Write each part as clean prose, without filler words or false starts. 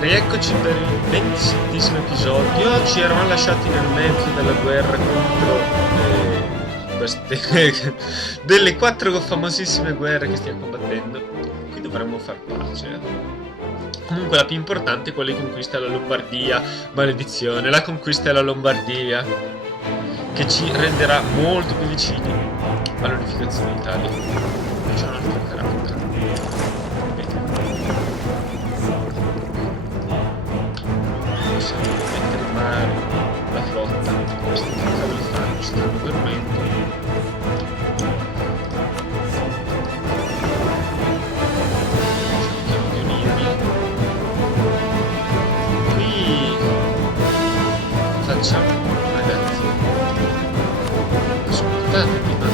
Rieccoci per il 27esimo episodio. Ci eravamo lasciati nel mezzo della guerra contro queste delle 4 famosissime guerre che stiamo combattendo. Qui dovremmo far pace. Comunque la più importante è quella di conquista della Lombardia. Maledizione, la conquista della Lombardia, che ci renderà molto più vicini all'unificazione d'Italia. C'è un altro carattere. Possiamo mettere in mare la flotta. Questi che cavolo fanno? Stanno dormendo. Cerchiamo di unirli. Qui facciamo, ragazzi, ascoltatemi, ma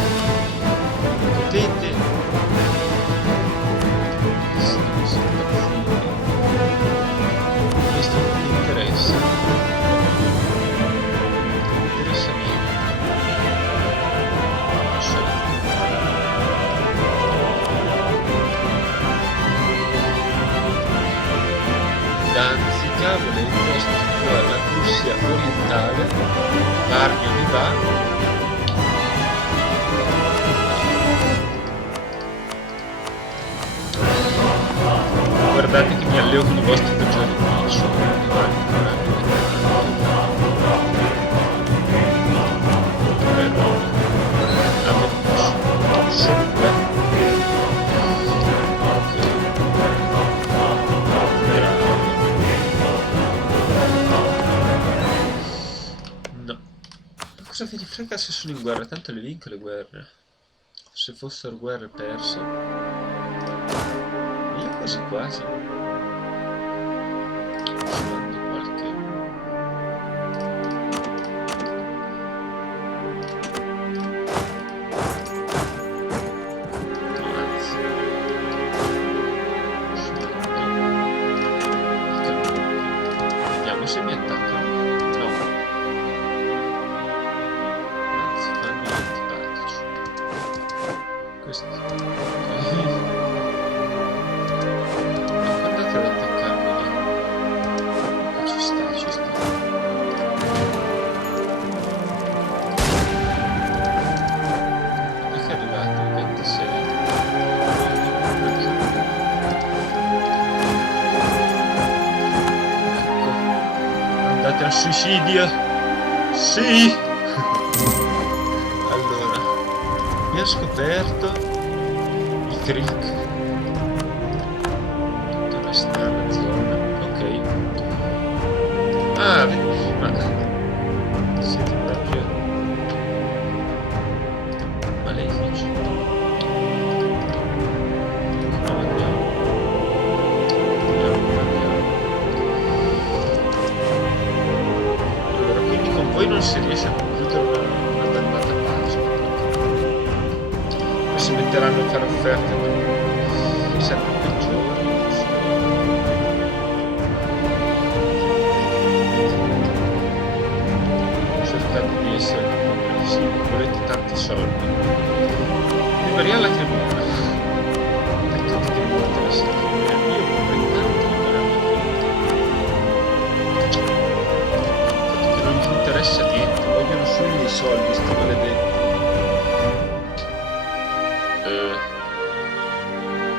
potete questo non mi interessa. Non mi interessa niente. Danzica, volendo stipulare la Russia orientale, Varmia mi va. Guardate che mi alleo con i vostri peggiori nemici. No. Ma cosa vi frega se sono in guerra? Tanto le vinco le guerre. Se fossero guerre perse. Io quasi quasi. Ci mando qualche. No, anzi. Ci mando. Vediamo se mi attaccano. No. Anzi, fanno antipatici. Questo. Andate ad attaccarmi lì. Ci sta, ci sta. Dove è arrivato il 26? Ecco. Andate al suicidio. Sì! Allora, mi ha scoperto il creek. Tutta una strana zona. Ok. Ah, ma siete proprio malefici. No, andiamo. Allora, quindi con voi non si riesce a concludere una dannata pace. Poi si metteranno a fare offerte sempre peggiori. Cercate di essere comprensibili, volete tanti soldi. Mi varia la cremona. Perché ti devo interessare? Io vorrei tanto liberarmi qui. Fatto che non gli interessa niente, vogliono solo i miei soldi, sti maledetti.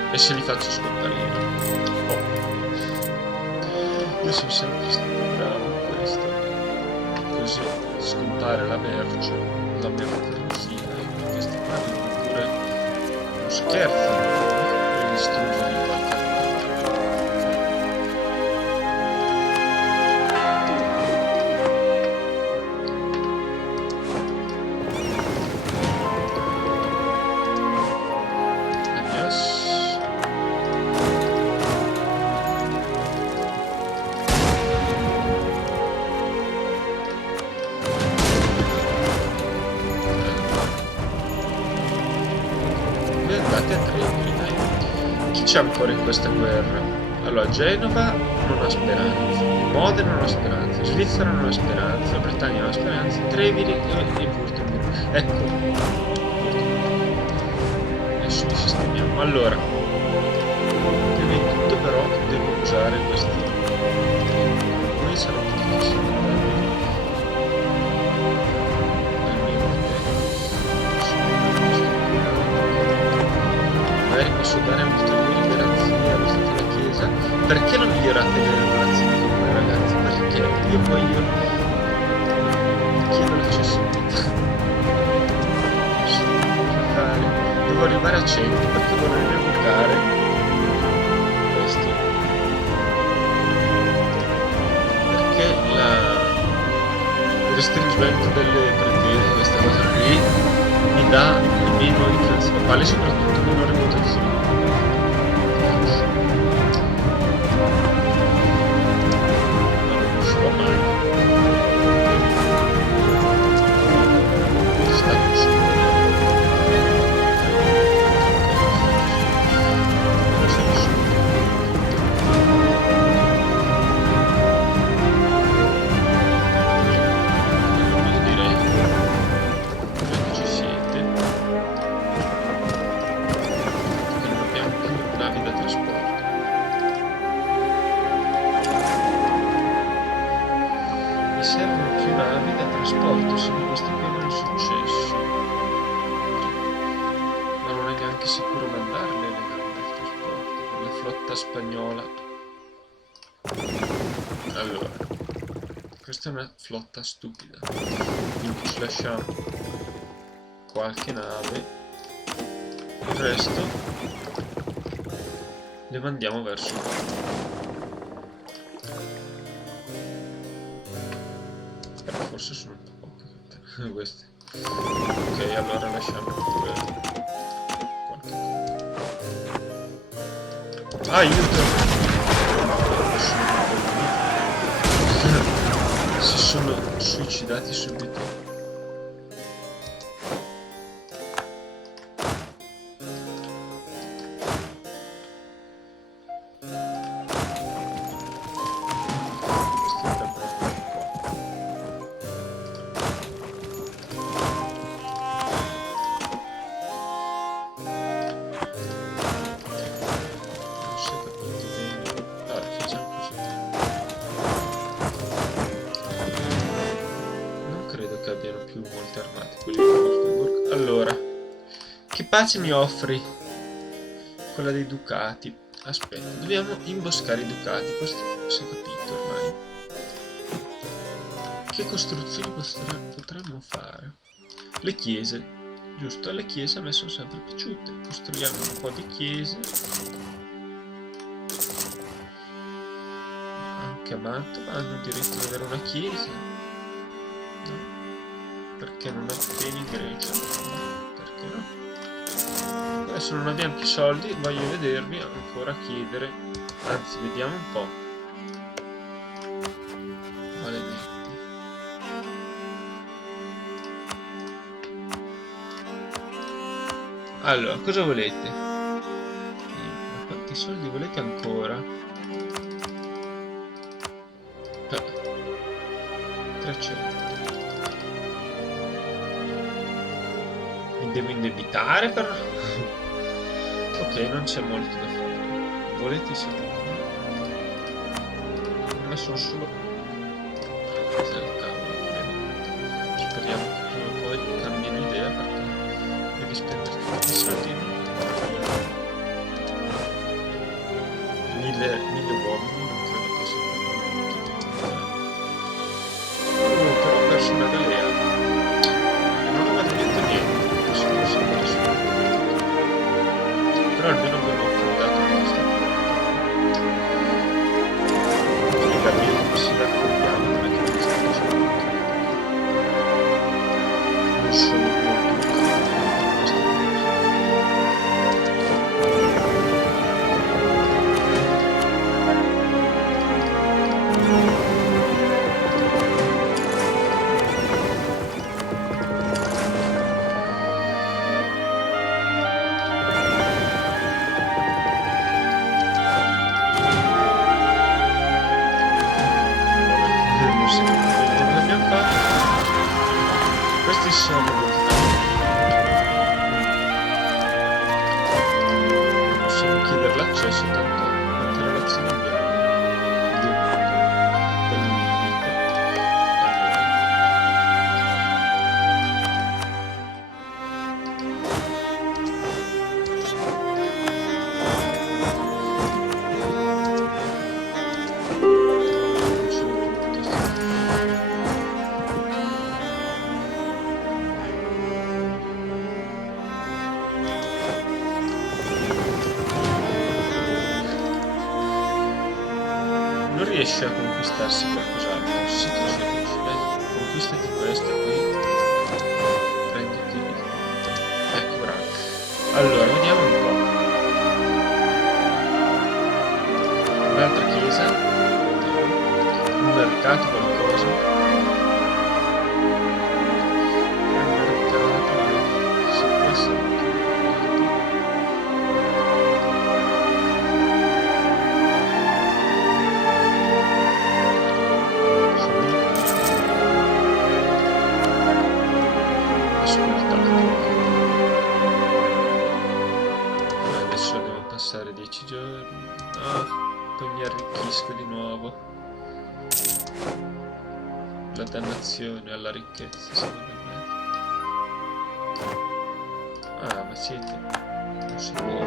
E se li faccio scomparire. Oh. Io sono sempre stato bravo in questo. Così scompare la merce, la mercanzia, e questi qua devono pure non scherzano per distruggere qualche altro. Adios. Andate a Treviri, dai. Chi c'è ancora in questa guerra? Allora, Genova non ha speranza, Modena non ha speranza, Svizzera non ha speranza, Bretagna non ha speranza, Treviri e Württemberg. Ecco. Adesso li sistemiamo. Allora, prima di tutto però devo usare questi Magari posso dare ulteriori garanzie alla Chiesa. Perché non migliorate le relazioni con voi ragazzi? Perché io voglio chiedo l'accessibilità. Devo arrivare a 100 perché vorrei revocare questo. Perché il restringimento delle pretese, questa cosa qui, mi dà meno influenza papale, soprattutto meno reputazione. Non riuscirò mai. Sta riuscendo. Spagnola. Allora, questa è una flotta stupida, quindi ci lasciamo qualche nave, il resto le mandiamo verso però forse sono un po' poche queste. Ok, allora lasciamo pure qualche cosa. Aiuto! Si sono suicidati subito. Pace mi offri quella dei ducati. Aspetta, dobbiamo imboscare i ducati. Questo si è capito ormai. Che costruzioni potremmo fare? Le chiese, giusto? Le chiese a me sono sempre piaciute. Costruiamo un po' di chiese. Anche a Mantova hanno diritto di avere una chiesa. No? Perché non ha beni in Grecia? Perché no? Adesso non abbiamo più soldi, voglio vedervi ancora chiedere, anzi vediamo un po'. Maledetti. Allora, cosa volete? Ma quanti soldi volete ancora? 300. Mi devo indebitare per... Ok, non c'è molto da fare. Volete i secondi? Ma sono solo... Cos'è il cavolo? Speriamo che prima o poi cambino idea perché devi spendere tutti i soldi. 1000 uomini non credo possa fare. Comunque ho perso una galera. Non ho mai detto niente. Però almeno abbiamo affondato questo. Quindi capire come si raccontiamo non è che mi sta facendo non sono molto questi sono possiamo chiedere l'accesso tanto quante relazioni abbiamo del limite non riesce a conquistarsi qualcos'altro. Sì, tu ci riesci, dai, conquistati questo e poi prenditi il tutto. Ecco, bravo. Allora, vediamo un po'. Un'altra chiesa, un mercato, qualcosa. Un mercato, si può essere un adesso devo passare 10 giorni. Poi mi arricchisco di nuovo. La dannazione alla ricchezza, secondo me. Ma siete... non si può.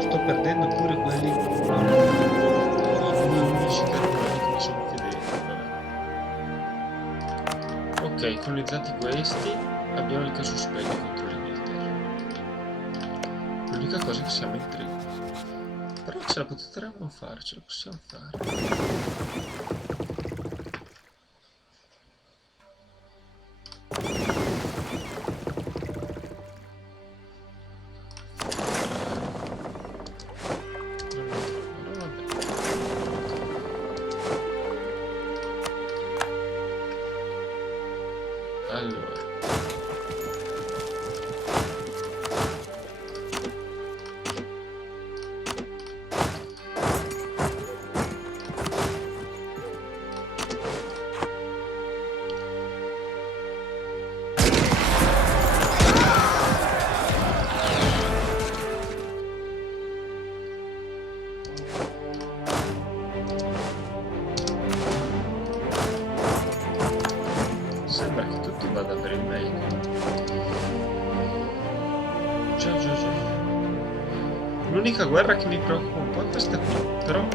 Sto perdendo pure quelli... i due unici carboni che mi sono fedeli. Vabbè. Ok, colonizzati questi. Abbiamo il casus belli contro l'Inghilterra. L'unica cosa è che siamo in 3. Però ce la potremmo fare, ce la possiamo fare. Allora. Sembra che tutto vada per il meglio. Già. L'unica guerra che mi preoccupa un po' è questa qui, però...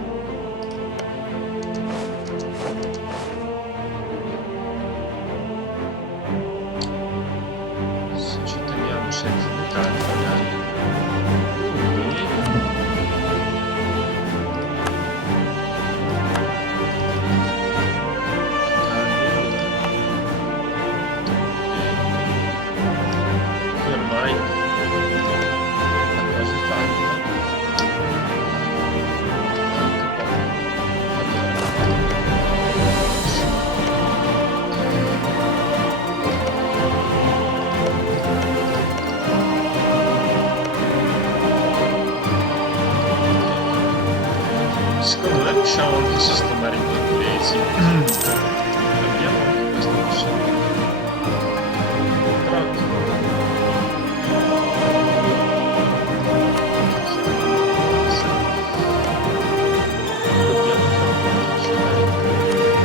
se ci teniamo senza metà, magari... Secondo me riusciamo anche a sistemare i due inglesi. Abbiamo anche questa possibilità. Però...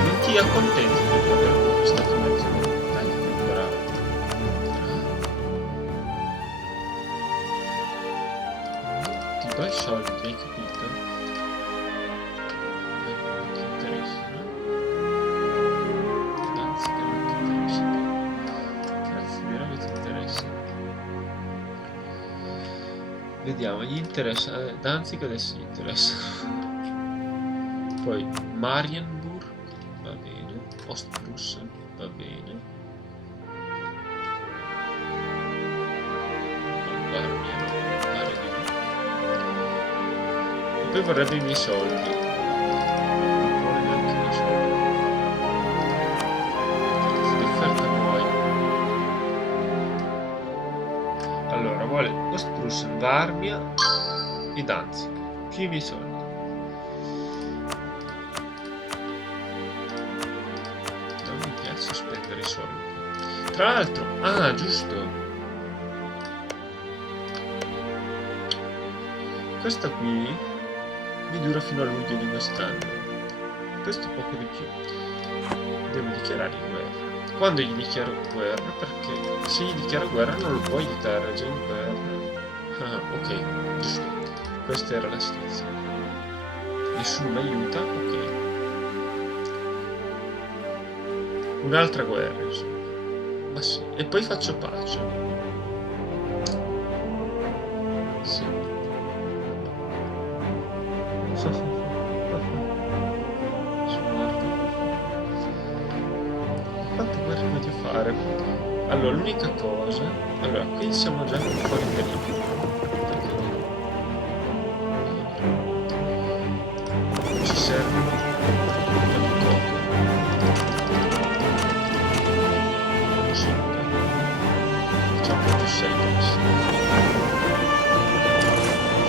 non ti accontenti di aver conquistato mezzo mondo. Dai, bravo. Ti do i soldi, hai capito? Vediamo, gli interessa... Danzig adesso gli interessa. Poi Marienburg, va bene. Ostprussen, va bene. Barmia, pare di no. E poi vorrebbe i miei soldi. Non vuole neanche i miei soldi. Che offerta vuoi? Allora, vuole Ostprussen, Varmia e Danzig. Più i miei soldi. Non mi piace spendere i soldi. Tra l'altro, giusto. Questa qui mi dura fino a luglio di quest'anno. Questo poco di più. Devo dichiarare guerra. Quando gli dichiaro guerra? Perché se gli dichiaro guerra non lo può aiutare, è già in guerra. Ok, giusto. Questa era la situazione. Nessuno mi aiuta, ok. Un'altra guerra, insomma. Ma sì, e poi faccio pace. Sì. fare? Allora, l'unica cosa... Allora, qui siamo già fuori pericolo. Ci servono un po' di coco. 5. Facciamo più 6 passi.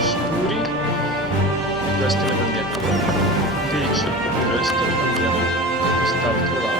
Sicuri? Queste le mandiamo. Invece, questo lo mandiamo da quest'altro lato.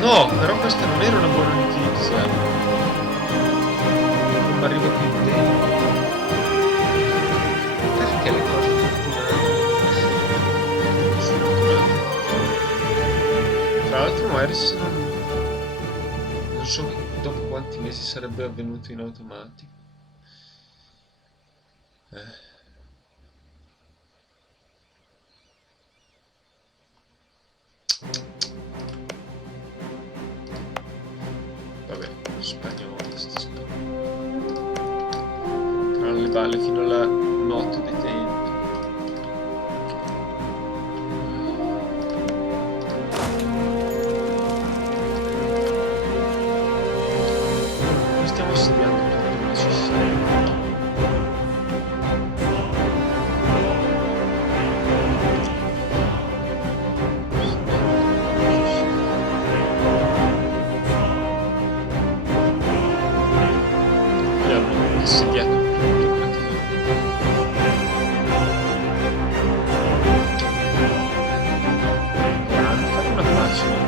No, però questa non era una buona notizia. Non mi arrivo più in tempo. Perché le cose fortunate? Tra l'altro magari se non so dopo quanti mesi sarebbe avvenuto in automatico. Vabbè, spagnoli, sti spagnoli. Tra le balle fino alla notte dei tempi. Noi stiamo studiando tutto, ma ci siamo. Assediato tutto praticamente. Fare una pagina.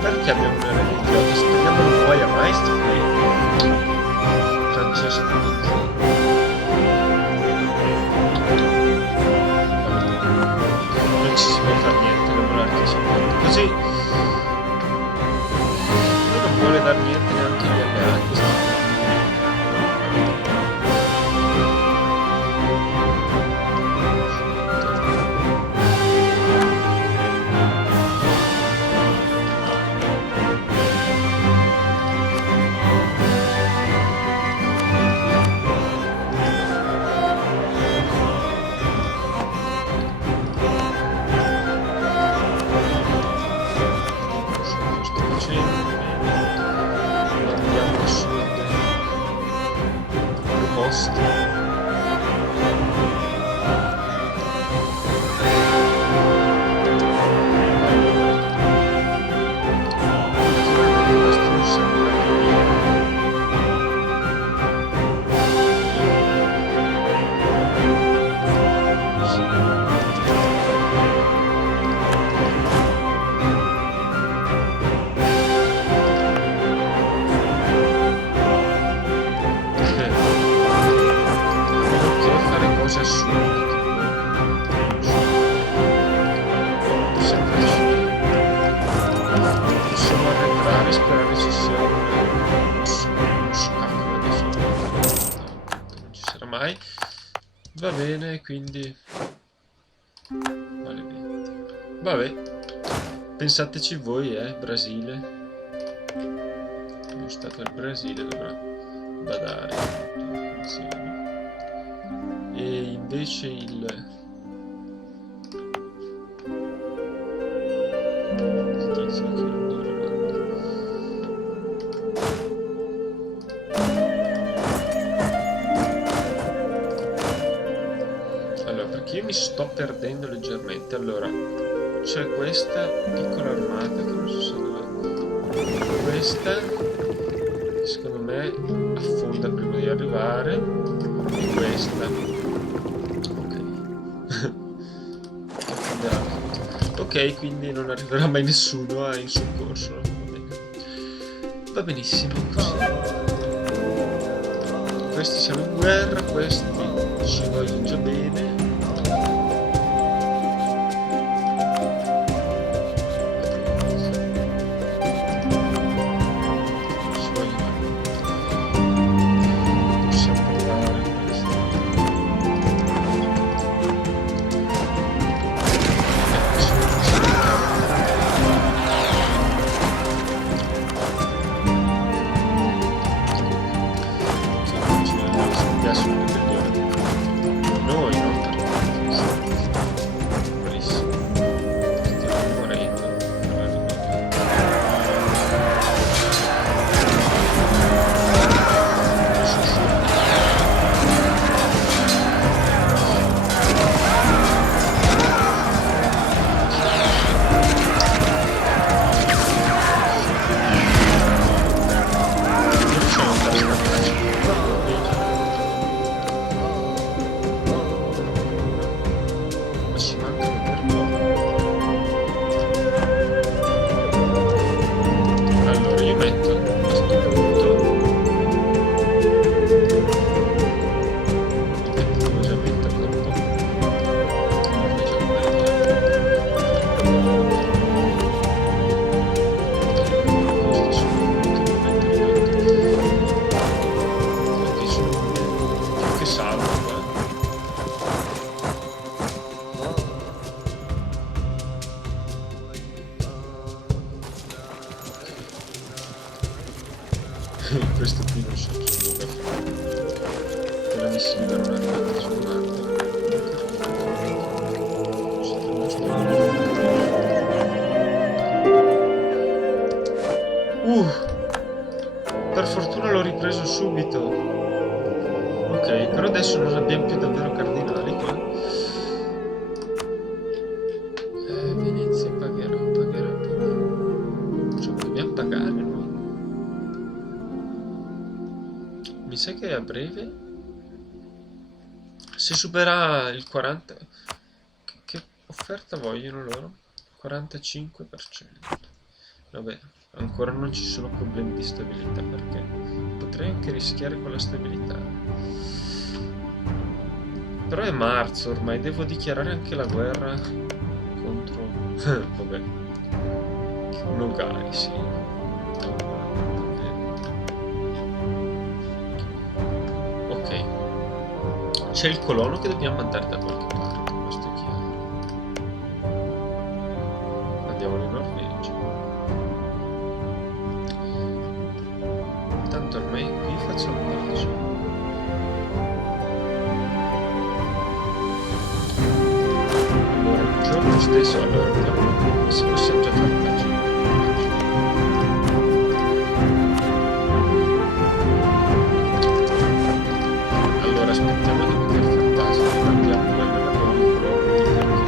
Perché abbiamo una religione? Speriamo non muoia mai sto qui. Francesco Pizzi. Non ci si può fare niente, la monarchia soltanto così. Lui non vuole dar niente neanche agli alleati. Va bene, quindi maledetto. Vabbè, pensateci voi, Brasile. Lo Stato del Brasile dovrà badare a tutte le funzioni. E invece il tizio che non lo io mi sto perdendo leggermente. Allora, c'è questa piccola armata che non so dove. Questa secondo me affonda prima di arrivare, e questa ok. Affonderà. Ok, quindi non arriverà mai nessuno in soccorso. Va benissimo così. Questi siamo in guerra, questi ci vogliono già bene. Questo qui non so dove fare. Quella missile non è arrivata su Marte. Per fortuna l'ho ripreso subito. Ok, però adesso non abbiamo più davvero cardinali qua. Venezia pagherà. Cioè, dobbiamo pagare noi. Mi sa che a breve, se supera il 40, che offerta vogliono loro? 45%. Vabbè, ancora non ci sono problemi di stabilità, perché potrei anche rischiare con la stabilità. Però è marzo ormai, devo dichiarare anche la guerra contro... vabbè, Nogari, sì. Ok, c'è il colono che dobbiamo mandare da qualche parte, questo è chiaro. Andiamo in Norvegia. Tanto ormai qui facciamo pace. Allora, il giorno stesso, allora, vediamo se possiamo già fare pace. Allora, aspettiamo di poter far pace, mandiamo quello perché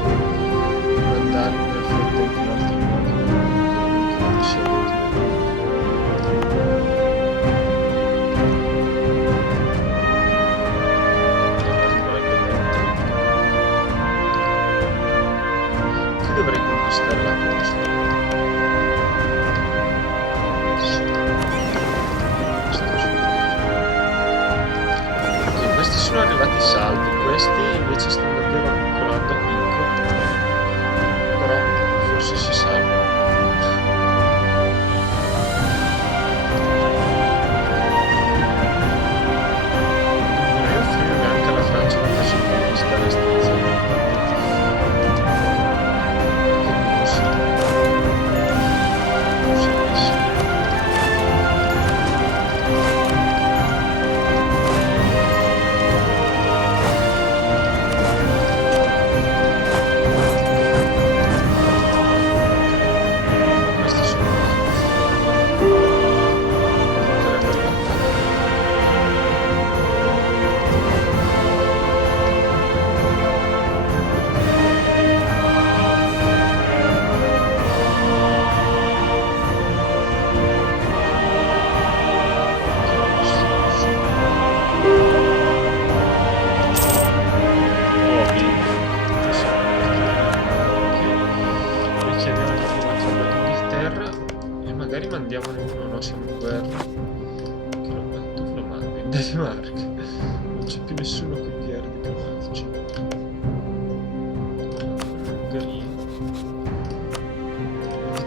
mandare nel frattempo un altro modo non sia utile. Qui dovrei conquistare la costa. Ok, questi sono arrivati salvi, questi invece stanno davvero colando a picco, però forse si salvano. Vorrei offrire anche alla Francia una facile conquistare questa zona.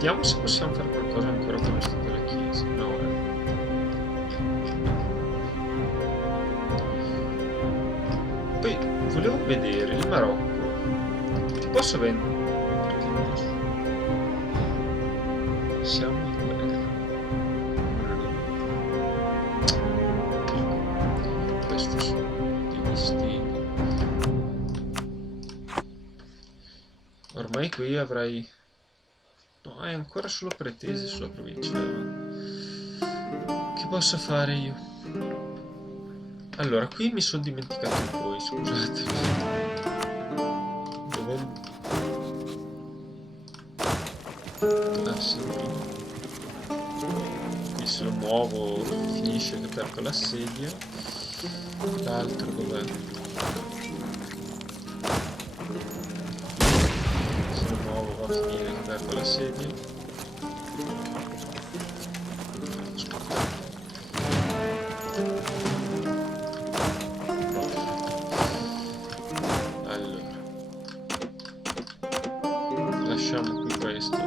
Vediamo se possiamo fare qualcosa ancora con questo della chiesa. No, Poi volevo vedere il Marocco. Ti posso vendere? Siamo in guerra. Questi sono dei listini. Ormai qui avrai... No, hai ancora solo pretese sulla provincia. Che posso fare io? Allora, qui mi sono dimenticato di voi, scusate. Dove... Ah, sì, qui se lo muovo finisce che perdo l'assedio. L'altro dov'è? Se lo muovo va a finire che perdo l'assedio. Lasciamo qui questo.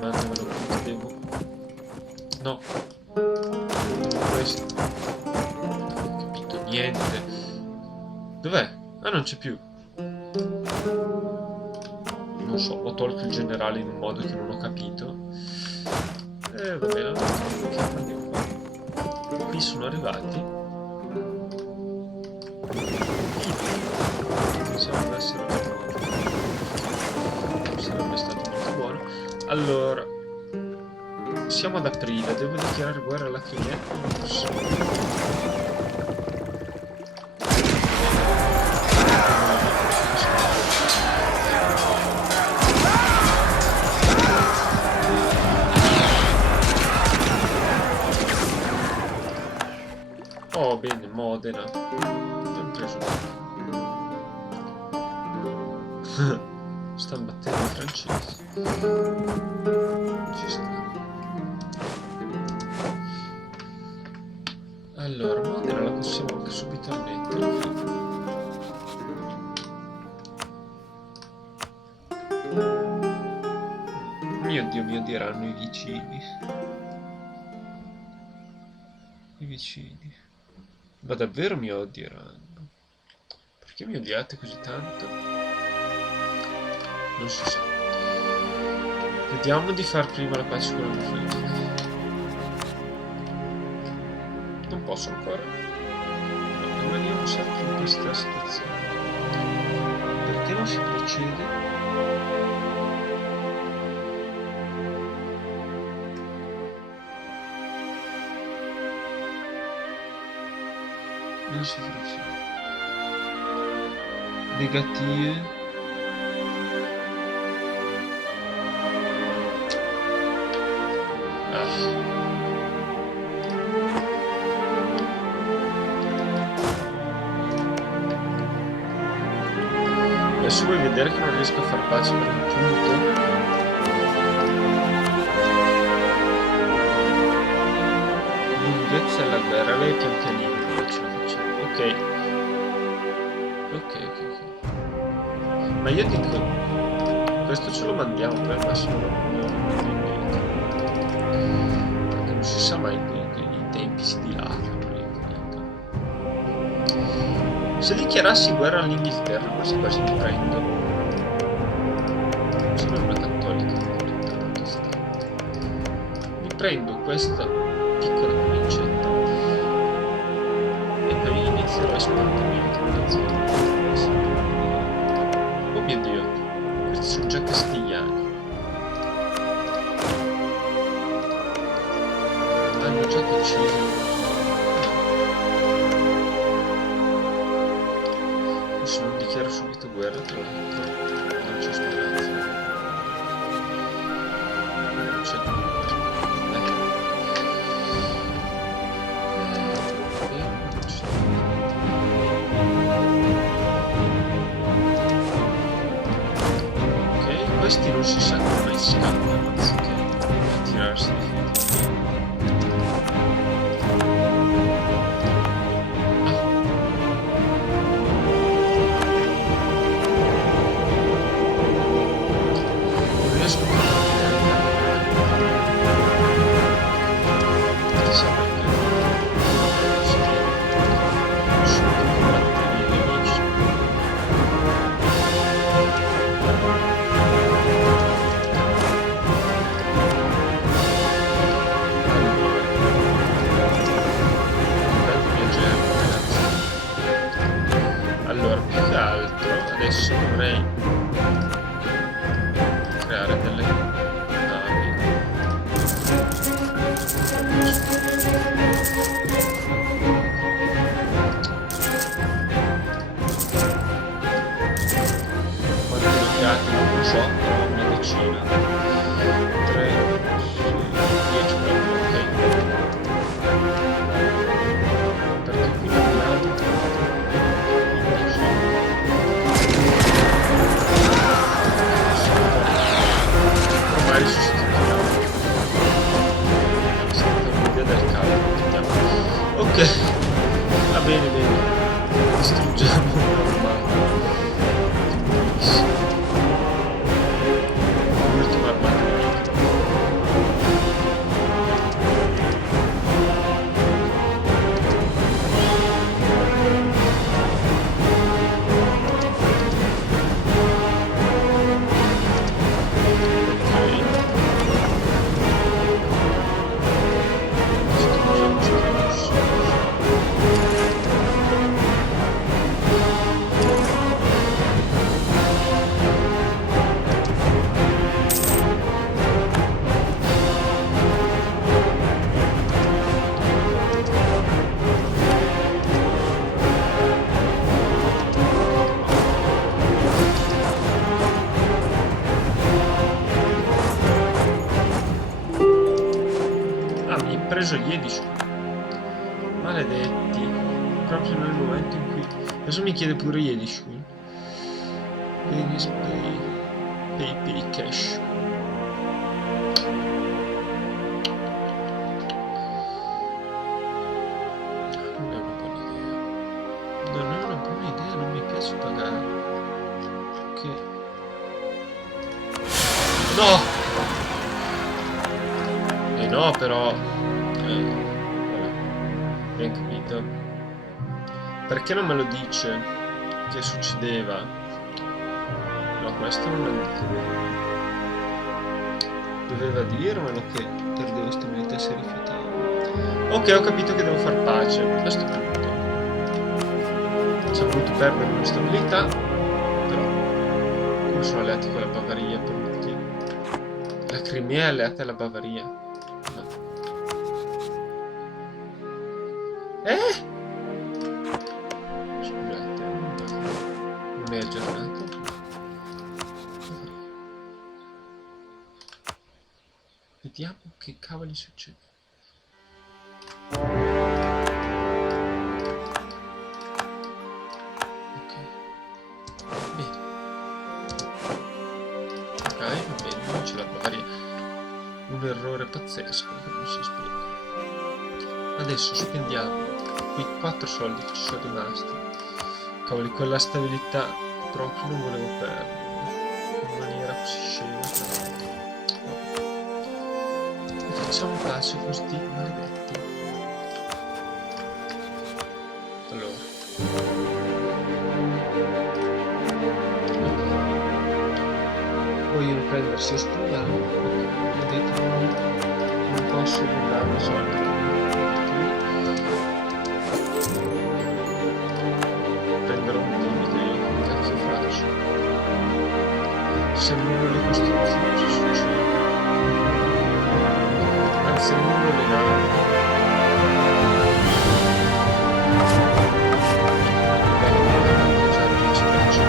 Mandamelo perché devo. No. Questo. Non ho capito niente. Dov'è? Ah, non c'è più. Non so, ho tolto il generale in un modo che non ho capito. Va bene, che andiamo qua. Qui sono arrivati. Pensavo essere sarebbe stato molto buono. Allora, siamo ad aprile, devo dichiarare guerra alla Crimea? Non so. Oh, bene, Modena. Abbiamo preso. Stanno battendo i francesi. Ci sta. Allora, Modena la possiamo anche subito annettere. Mio Dio, mi odieranno i vicini. I vicini. Ma davvero mi odieranno? Perché mi odiate così tanto? Non si sa. Vediamo di far prima la pace con la politica. Non posso ancora. No, rimaniamo sempre in questa situazione. Perché non si procede? Non si procede. Negative. Adesso vuoi vedere che non riesco a far pace per un punto? Lunghezza della guerra, lei pian pianino ce la facciamo. Ok. Ma io dico, questo ce lo mandiamo per il massimo indietro. Perché non si sa mai qui, i tempi si dilatano. Se dichiarassi guerra all'Inghilterra, quasi quasi mi prendo. Sono una cattolica protestante. Mi prendo questa piccola provincetta e poi inizierò a espandermi anche nella zona. Oh mio Dio, questi sono già castigliani. Hanno già deciso. Se non dichiaro subito guerra, tra l'altro, non c'è speranza. Non c'è ok, questi non si sa come mai scappano anziché tirarsi di fronte. adesso dovrei creare delle navi. Quanti locati non lo so, però una decina. 3, 10, ok. Perché qui non abbiamo 15. Magari sostituiamo. Senta un'idea del caldo. Vediamo. Ok, va bene, bene. Distruggiamo un'armata. L'ultima armata. Preso gli Edici. Maledetti. Proprio nel momento in cui... Adesso mi chiede pure gli Edici. Venis Pay Cash. Non è una buona idea. Non è una buona idea, non mi piace pagare. Ok. No! No, però... ben capito. Perché non me lo dice che succedeva? No, questo non è andato bene. Doveva dirmelo che perdevo stabilità se rifiutavo. Ok, ho capito che devo far pace a questo punto. Ci ho voluto perdere una stabilità, però come sono alleati con la Bavaria per ultimo. La Crimea è alleata alla Bavaria. Scusate, non è aggiornato. Vediamo che cavoli succede. Ok. Bene. Ok, va bene, non c'è la Bavaria. Un errore pazzesco che non si spiega. Adesso spendiamo quei 4 soldi che ci sono rimasti. Cavoli, quella stabilità proprio non volevo perdere in maniera così scema. E facciamo pace con sti maledetti. Allora. Vogliono prendersi e studiare. Vedete, non posso darmi soldi. Se non le costruzioni si suicida, anzi non le navi. Già 10%.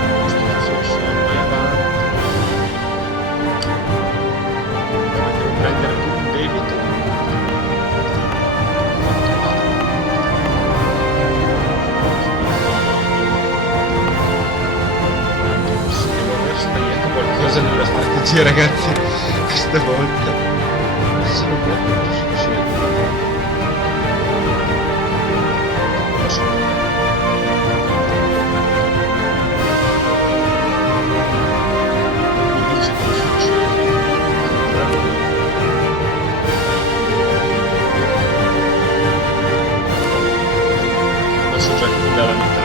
Le costruzioni sono mai avanti. Devo prendere pure un debito. Qualcosa nella strategia, ragazzi, questa volta non sono proprio cosa succede. Non so. Mi dice cosa succede. Ma so già che mi dà la metà.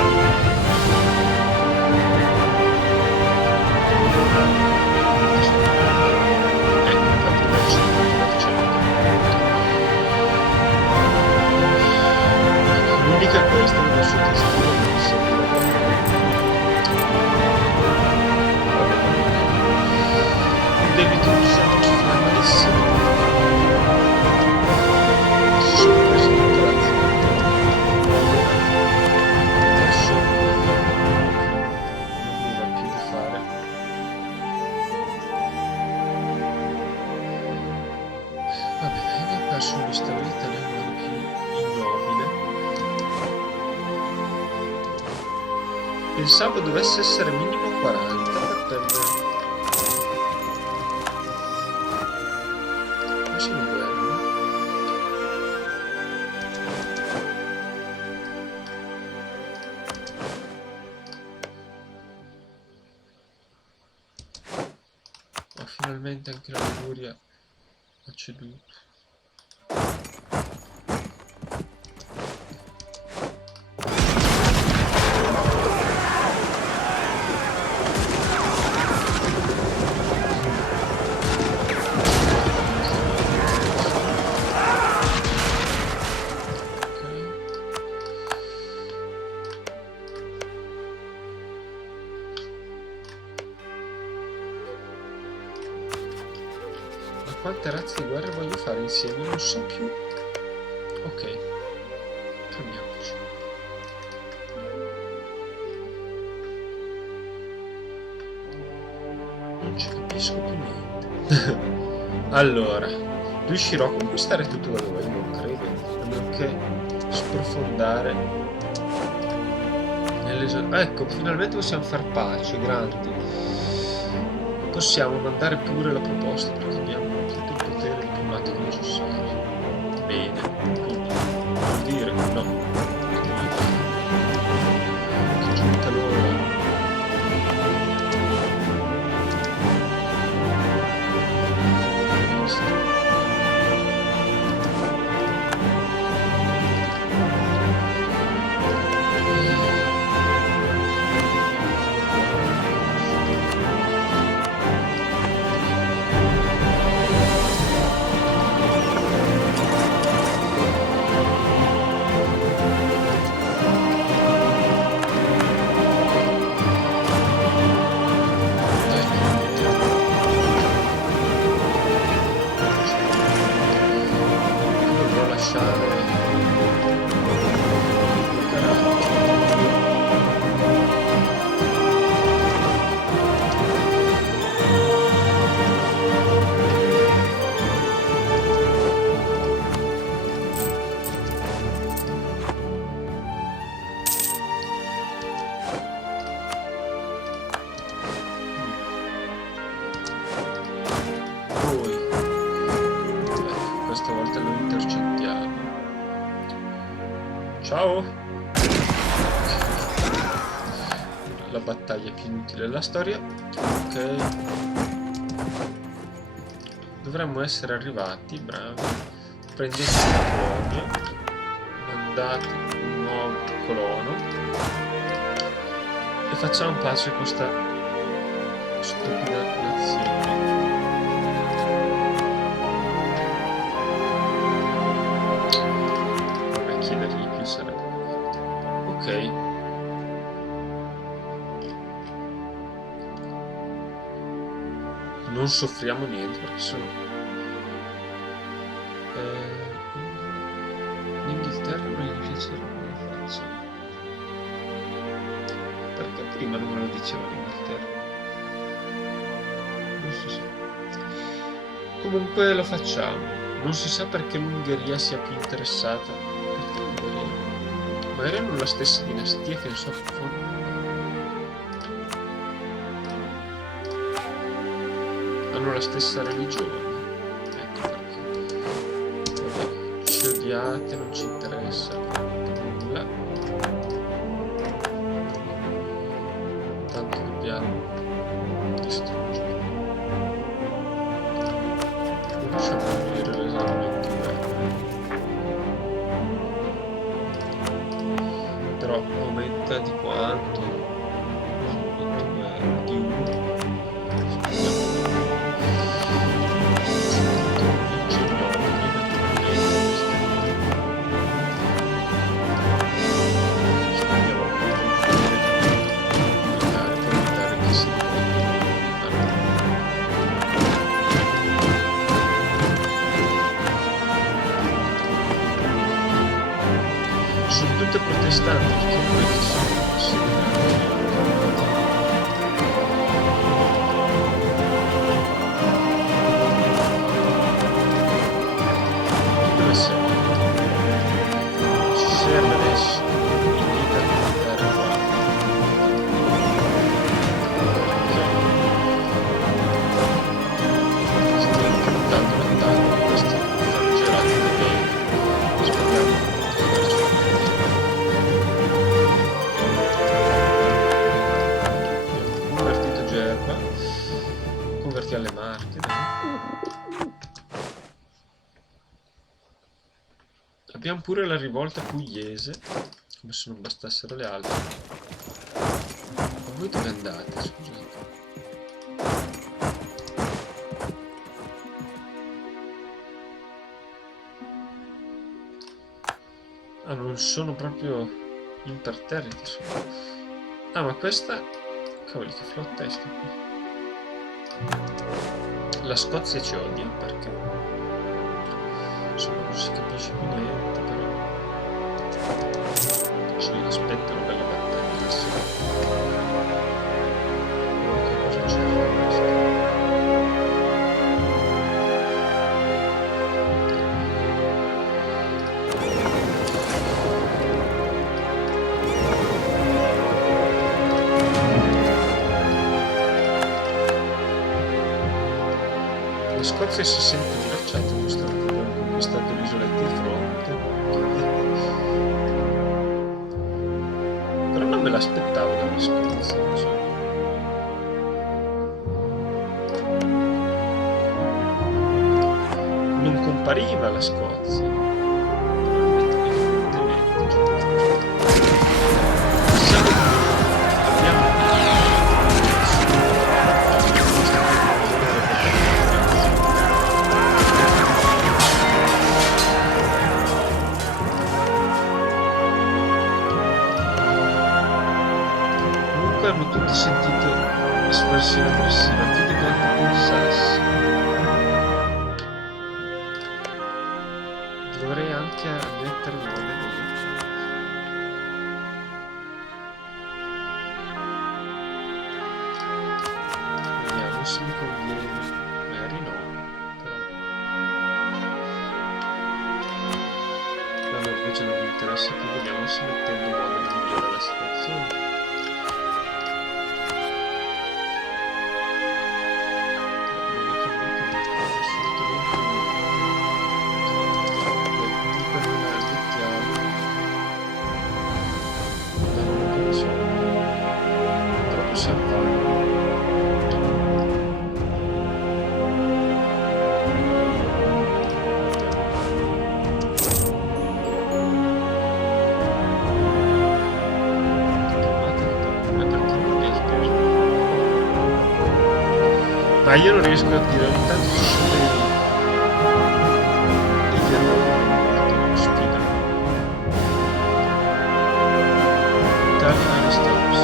sull'instabilità nel modo più ignobile. Pensavo dovesse essere minimo 40 per perdere. Ma sono in guerra. Ma finalmente anche la Liguria ha ceduto. Quante razze di guerra voglio fare insieme? Non so più. Ok, cambiamoci. Non ci capisco più niente. Allora, riuscirò a conquistare tutto quello che voglio? Non credo. A meno che sprofondare ecco, finalmente possiamo far pace, grandi. Possiamo mandare pure la proposta perché abbiamo tutto il potere diplomatico necessario. Bene, quindi vuol dire che no. Che è giunta l'ora. Questa volta lo intercettiamo. Ciao! La battaglia più inutile della storia. Ok. Dovremmo essere arrivati, bravi. Prendete una colonia. Mandate un nuovo colono. E facciamo pace con questa stupida nazione. Chiedergli più sarebbe ok. Non soffriamo niente perché sono l'Inghilterra non gli piaceva come faccio, perché prima non me lo diceva l'Inghilterra, non si sa. Comunque lo facciamo. Non si sa perché l'Ungheria sia più interessata. Ma erano la stessa dinastia che in sottofondo. Hanno la stessa religione. Ecco perché. Vabbè, ci odiate, non ci interessa nulla. Tanto dobbiamo distruggere. Non riusciamo a unire l'esercito in guerra. Però aumenta di quanto? Di 1. Sono tutte protestanti, che questi sono come se ci serve adesso il leader militare qua. Sto incantato l'attacco di questi famigerati dei. Speriamo di farci abbiamo convertito Gerba, convertiamo le marche, dai. Abbiamo pure la rivolta pugliese, come se non bastassero le altre. Ma voi dove andate, scusate? Ah, non sono proprio imperterriti, sono. Ah, ma questa... Cavoli, che flotta è sta qui? La Scozia ci odia, perché? Insomma, non si capisce più niente, però... Se li aspettano per la battaglia, sì. Però che cosa c'è questo? La Scozia si sente minacciata nonostante abbiamo conquistato l'isoletta di fronte. Però non me l'aspettavo dalla Scozia, non so. Non compariva la Scozia. Hanno tutti sentito espressione aggressiva, più di quanto pensassi. Dovrei anche mettere monete io. Vediamo se mi conviene. Magari no, però. La Norvegia non mi interessa più, vediamo se mettendo monete migliora la situazione. Ma io non riesco a dire, ogni tanto ci sono dei errori che non spiegano. Italia Stops.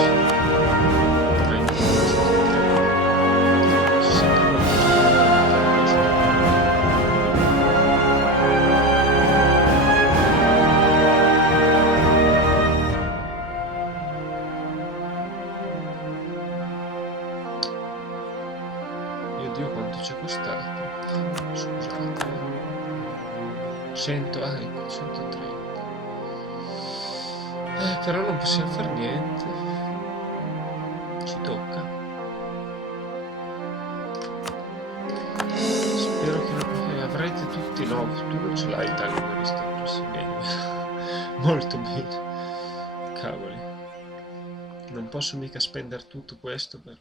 Ci sembra Dio quanto ci è costato. Scusate. 100, ah ecco, 130. Però non possiamo fare niente. Ci tocca. Spero che non avrete tutti, no, tu non ce l'hai Italia una lista, sì, bene. Molto bene. Cavoli. Non posso mica spendere tutto questo per...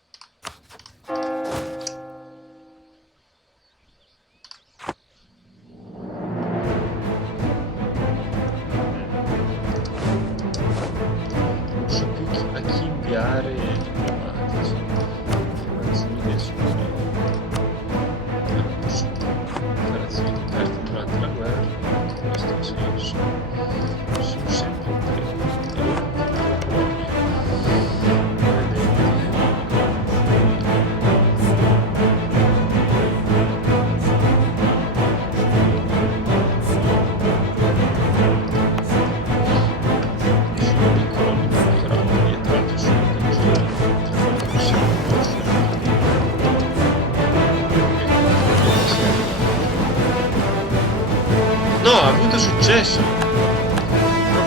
No, ha avuto successo.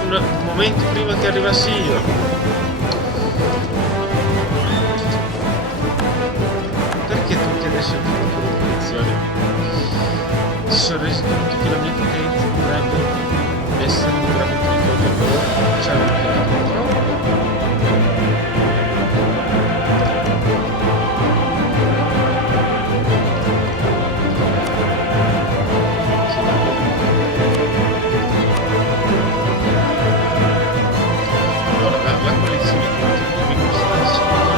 Proprio un momento prima che arrivassi io. Perché tutti adesso tutti con le posizioni si sono resi conto che la mia potenza potrebbe essere un grave pericolo per loro? Ci hanno piegato troppo. La coalizione continua in questa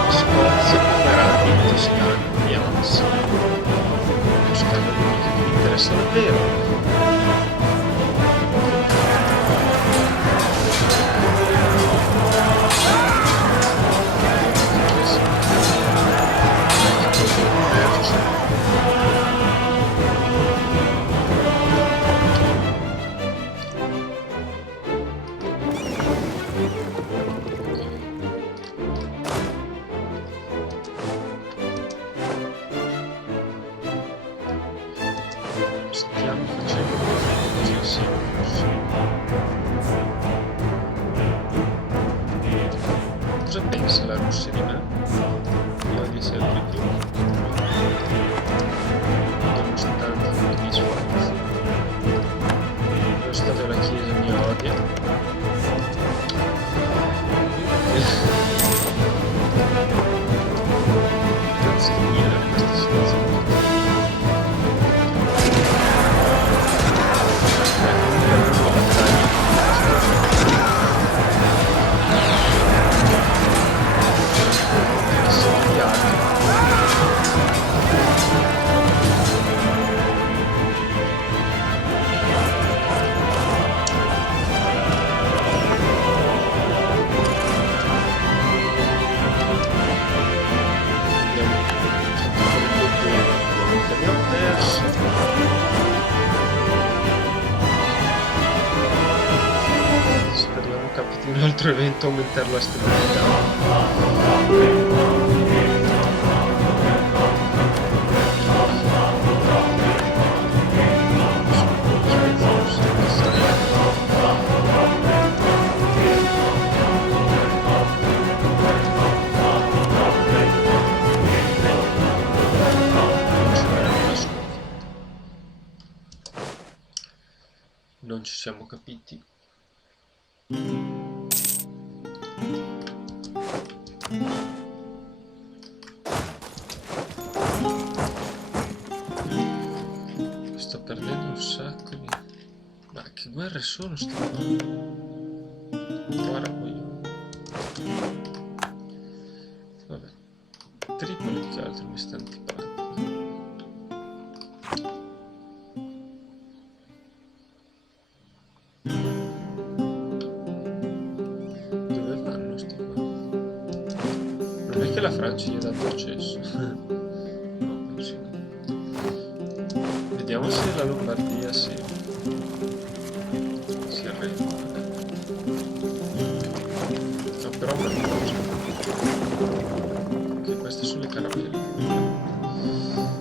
Scozia, Pomerania e Toscana. Vediamo se Toscana è l'unica che mi interessa davvero. Stiamo facendo così, sì, sì. Cosa pensa la Russia di me? Io di sempre più. Nonostante tutti gli sforzi. Lo Stato della Chiesa mi odia. Grazie mille a questa situazione. Un altro evento aumentare la stabilità. Non ci siamo capiti. Sto perdendo un sacco di... Ma che guerre sono sto qua? Guarda poi. Vabbè. Tripoli che altro mi sta antipatico. Dove vanno sti qua? Non è che la Francia gli ha dato accesso. No, penso no. Vediamo se la Lombardia si arrende. No, però una cosa. Che queste sono le caramelle.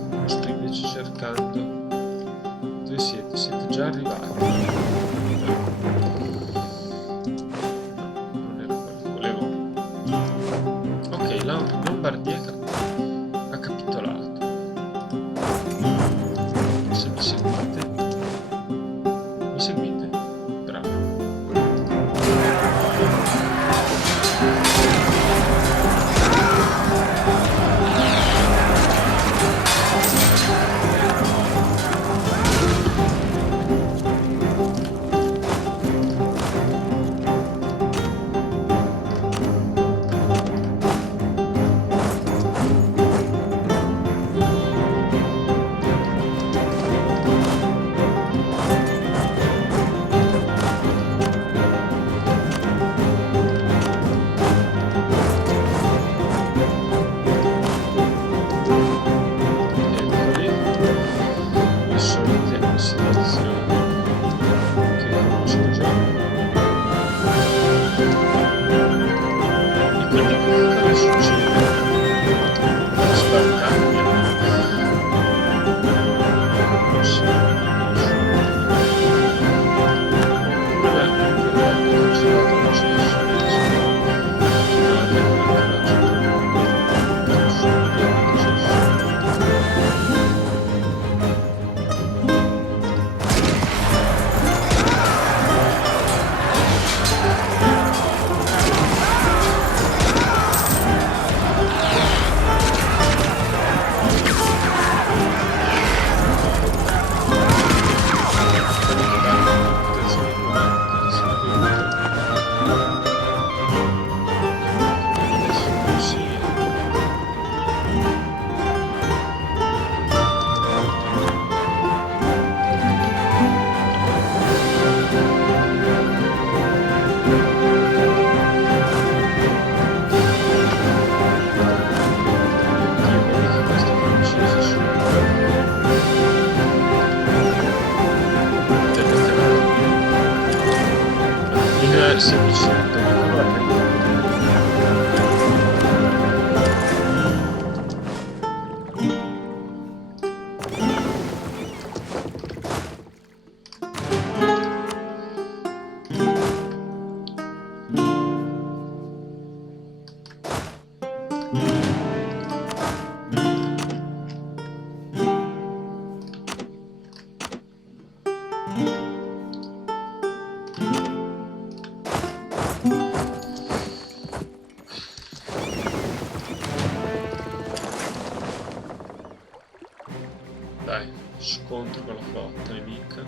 Lo sto invece cercando. Dove siete? Siete già arrivati? No, non era quello che volevo. Ok, la Lombardia ha capitolato. Se mi seguite, bravo. si avvicina come la prendiamo. Dai, scontro con la flotta nemica.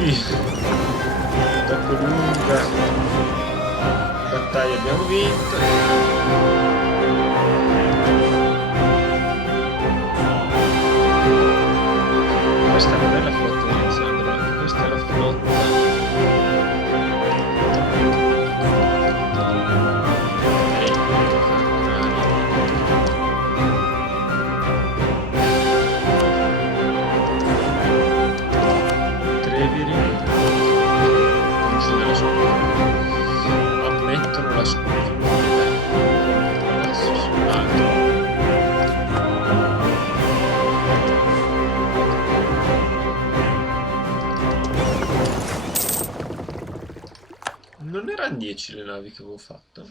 qui dopo lunga battaglia abbiamo vinto. Questa non è la flotta di Alessandro, questa è la flotta Treviri, non c'è della scuola, ammettono la sconfitta. Adesso si va. Non erano 10 le navi che avevo fatto?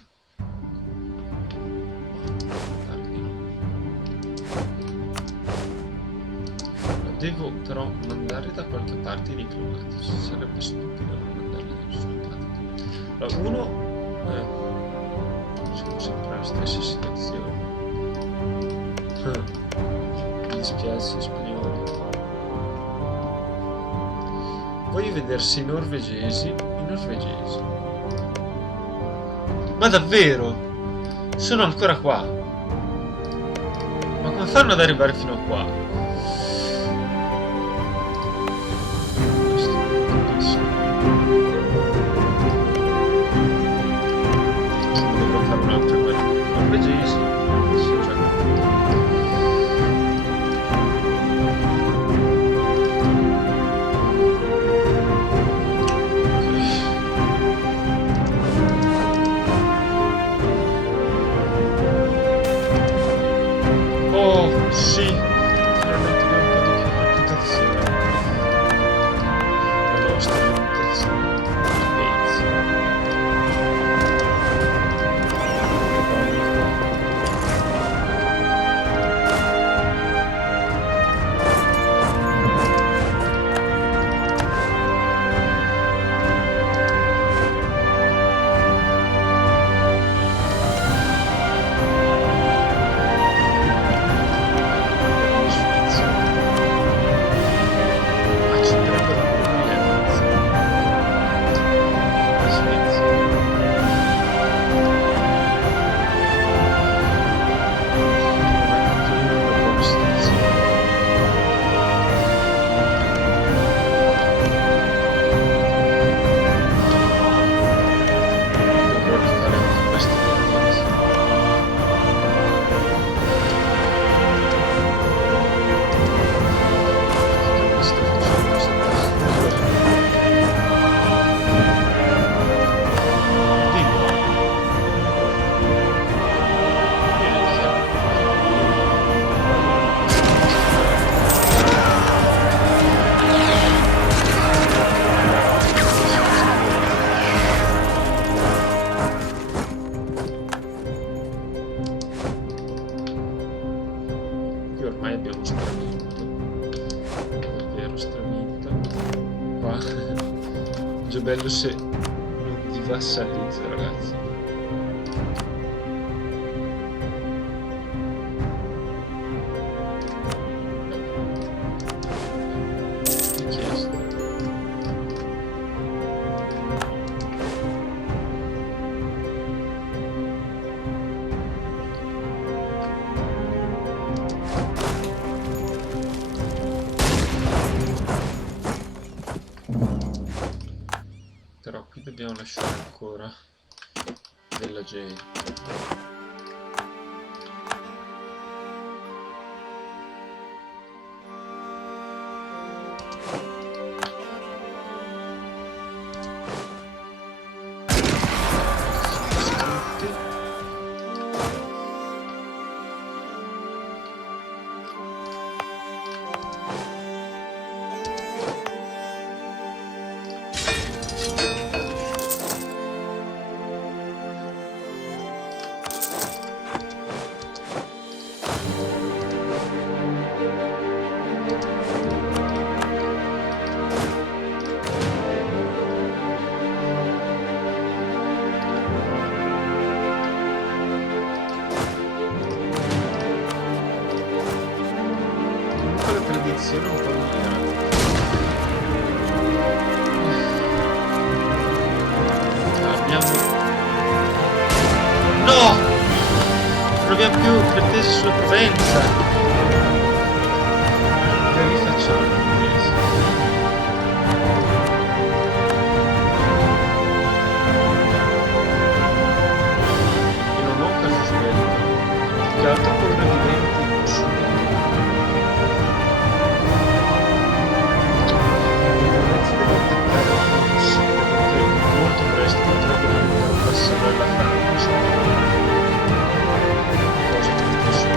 Lo devo però mandare da qualche parte i diplomatici. Sarebbe stupido non mandarli da nessuna parte. Allora, siamo sempre nella stessa situazione. Mi dispiace, spagnoli. Voglio vedersi i norvegesi. Ma davvero? Sono ancora qua? Ma come fanno ad arrivare fino a qua? Questo non capisco. Dovrò fare un'altra guerra con i norvegesi. Sono già sì, finalmente Gebellus non vi vassallizza, ragazzi. Richiesto. Però qui dobbiamo lasciare ancora della gente. Tradizione un po' mira. Abbiamo... No! Non abbiamo più pretese sulla Provenza. Che rifacciamo le pretese? Io non ho questo aspetto. Più che altro con una viventi. Molto presto potrebbe diventare un passaggio alla Francia, cosa che non posso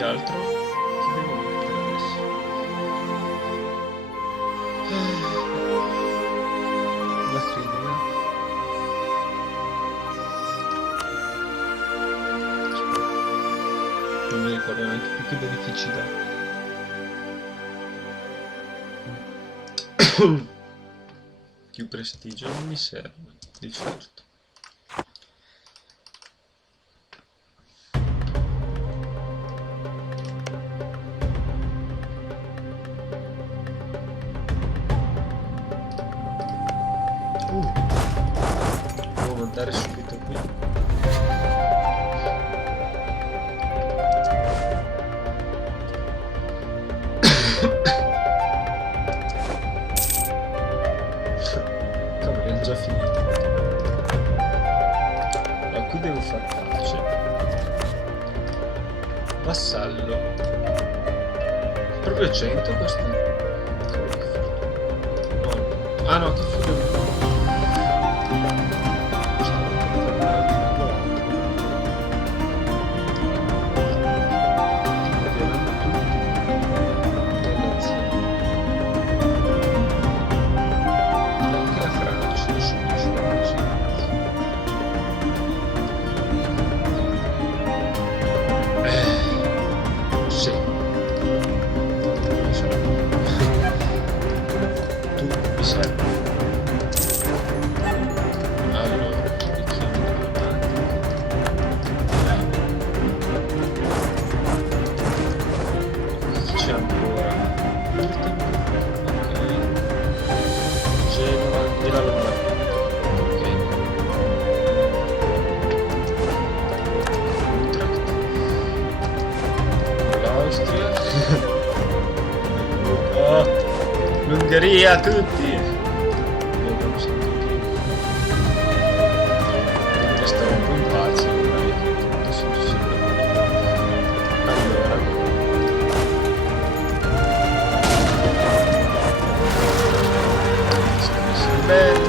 che altro? Chi devo mettere adesso? La crimine. Non mi ricordo neanche più che benefici dà. Più prestigio non mi serve, di certo. Devo mandare subito qui. Cavolo, è già finito. Allora, qui devo far pace. Vassallo. Proprio 100 questo? Cavolo, che fortuna. No. Ah no, che fortuna. C'è ancora. Ok. Sì, a tutti! Vediamo se restare un po' in pace, dai. Tutto semplicemente. Allora. Scrive bene.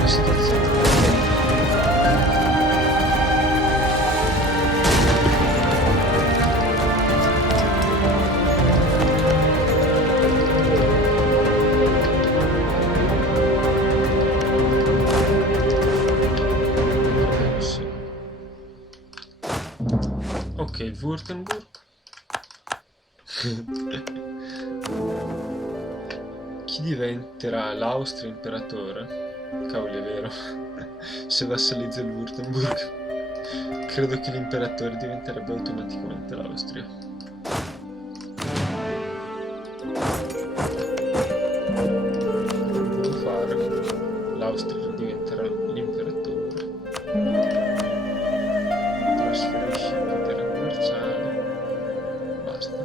La situazione è ok, il Württemberg. Chi diventerà l'Austria imperatore? Cavoli, è vero. Se vassalizza il Württemberg, credo che l'imperatore diventerebbe automaticamente l'Austria. Devo fare? L'Austria diventerà l'imperatore. Trasferisce il potere commerciale. Basta.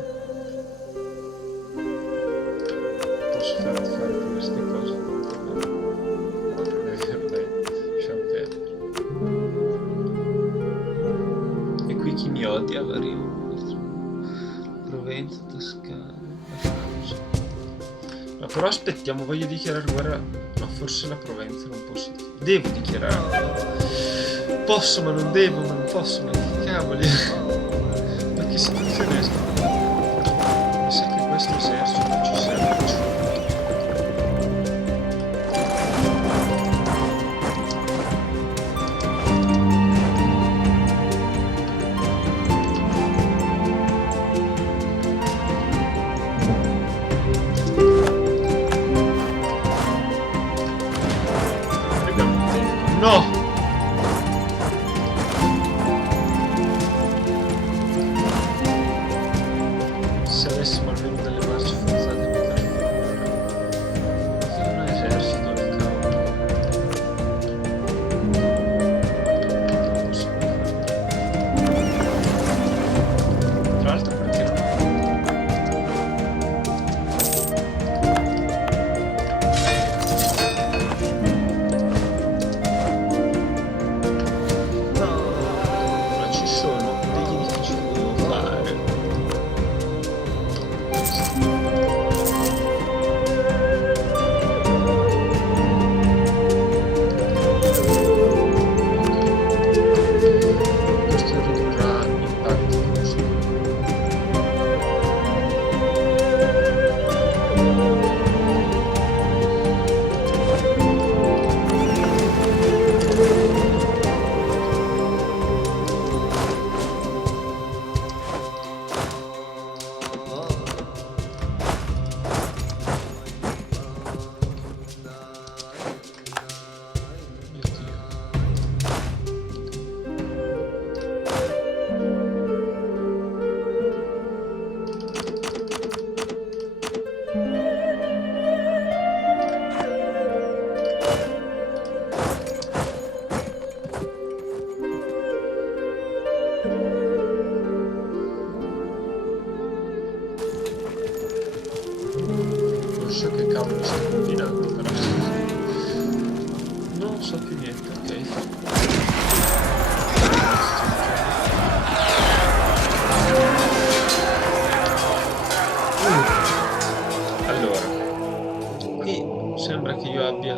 Posso farti fare queste cose? No, non è vero, dai. Lasciamo perdere. E qui chi mi odia varia Provenza, Toscana, la Francia. No, però aspettiamo, voglio dichiarare guerra. No, forse la Provenza non posso. Devo dichiarare. Posso ma non devo, ma non posso, ma che cavoli. Ma che situazione è? Mi sa che questo esercito non ci serve. No! Se avessimo almeno delle marce forzate potremmo fare un esercito di cavolo. Tra l'altro perché no? Ma ci sono degli edifici che devo fare. Questo ridurrà l'impatto costo. Mio Dio. Non so che cavolo sto combinando, però. Non so più niente, ok. Allora, qui sembra che io abbia.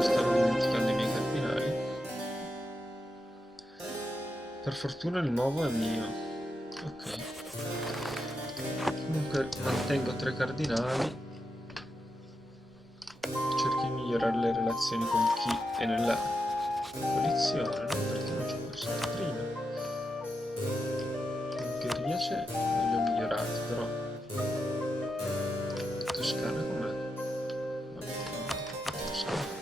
Stavo dimenticando i miei cardinali. Per fortuna il nuovo è mio. Ok. Comunque mantengo 3 cardinali. Cerco di migliorare le relazioni con chi è nella coalizione, no? Perché non c'è questo prima. Ungheria c'è, li ho migliorati, però. Toscana com'è? Vabbè, Toscana.